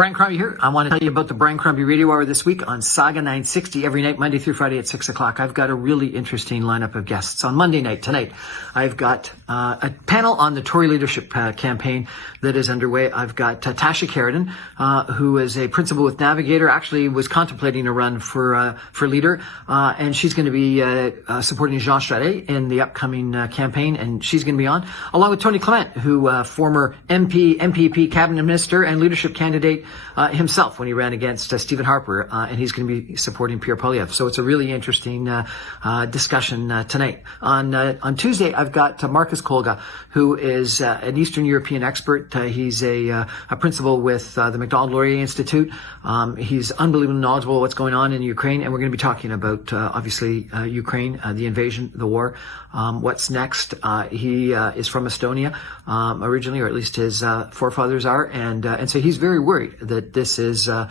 Brian Crombie here. I want to tell you about the Brian Crombie Radio Hour this week on Saga 960 every night, Monday through Friday at 6 o'clock. I've got a really interesting lineup of guests. On Monday night, tonight, I've got a panel on the Tory leadership campaign that is underway. I've got Tasha Carradine, who is a principal with Navigator, actually was contemplating a run for leader, and she's going to be supporting Jean Charest in the upcoming campaign, and she's going to be on, along with Tony Clement, who former MP, MPP, cabinet minister, and leadership candidate himself when he ran against Stephen Harper, and he's going to be supporting Pierre Poilievre. So it's a really interesting discussion tonight. On Tuesday, I've got Marcus Kolga, who is an Eastern European expert. He's a principal with the Macdonald-Laurier Institute. He's unbelievably knowledgeable of what's going on in Ukraine, and we're going to be talking about obviously Ukraine, the invasion, the war, what's next. He is from Estonia originally, or at least his forefathers are, and so he's very worried that this is a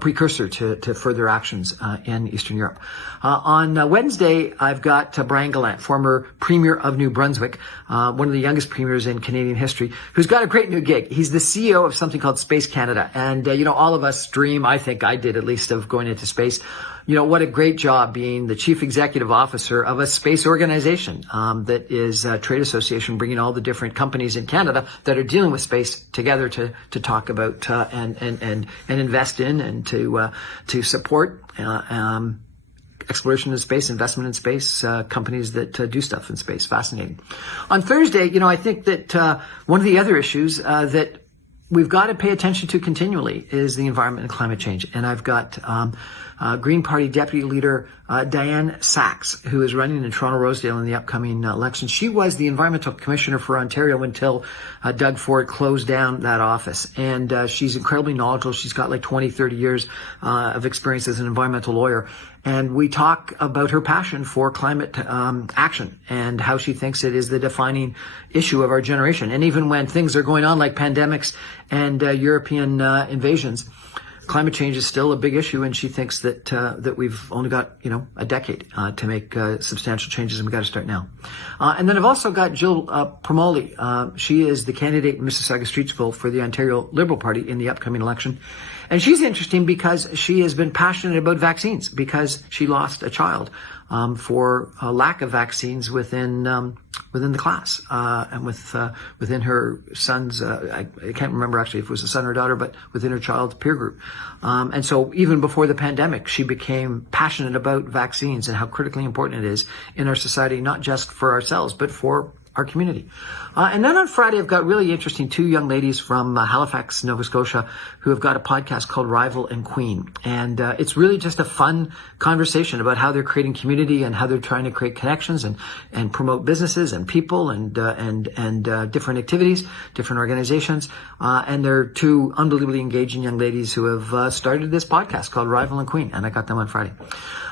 precursor to further actions in Eastern Europe. On Wednesday, I've got Brian Gallant, former Premier of New Brunswick, one of the youngest premiers in Canadian history, who's got a great new gig. He's the CEO of something called Space Canada. And, all of us dream, I think I did at least, of going into space. What a great job being the chief executive officer of a space organization that is a trade association, bringing all the different companies in Canada that are dealing with space together to talk about and invest in and to support exploration in space, investment in space, companies that do stuff in space. Fascinating. On Thursday, I think that one of the other issues that we've got to pay attention to continually is the environment and climate change. And I've got Green Party Deputy Leader Diane Sachs, who is running in Toronto-Rosedale in the upcoming election. She was the Environmental Commissioner for Ontario until Doug Ford closed down that office. And she's incredibly knowledgeable. She's got like 20, 30 years of experience as an environmental lawyer. And we talk about her passion for climate action and how she thinks it is the defining issue of our generation. And even when things are going on like pandemics and European invasions, climate change is still a big issue, and she thinks that we've only got a decade to make substantial changes, and we've got to start now. And then I've also got Jill Promoli. She is the candidate in Mississauga-Streetsville for the Ontario Liberal Party in the upcoming election. And she's interesting because she has been passionate about vaccines because she lost a child for a lack of vaccines within the class and within her son's. I can't remember actually if it was a son or daughter, but within her child's peer group. And so even before the pandemic, she became passionate about vaccines and how critically important it is in our society, not just for ourselves, but for our community. And then on Friday, I've got really interesting two young ladies from Halifax, Nova Scotia, who have got a podcast called Rival and Queen. And it's really just a fun conversation about how they're creating community and how they're trying to create connections and promote businesses and people and different activities, different organizations. And they're two unbelievably engaging young ladies who have started this podcast called Rival and Queen. And I got them on Friday.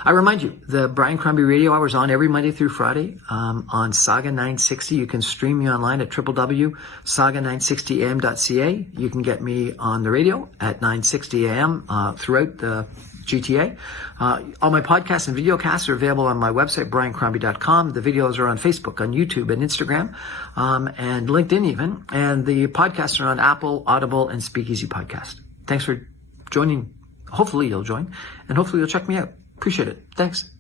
I remind you, the Brian Crombie Radio Hour is on every Monday through Friday on Saga 960. You can stream me online at www.saga960am.ca. You can get me on the radio at 960 AM throughout the GTA. All my podcasts and videocasts are available on my website, briancrombie.com. The videos are on Facebook, on YouTube, and Instagram, and LinkedIn even. And the podcasts are on Apple, Audible, and Speakeasy Podcast. Thanks for joining. Hopefully you'll join, and hopefully you'll check me out. Appreciate it. Thanks.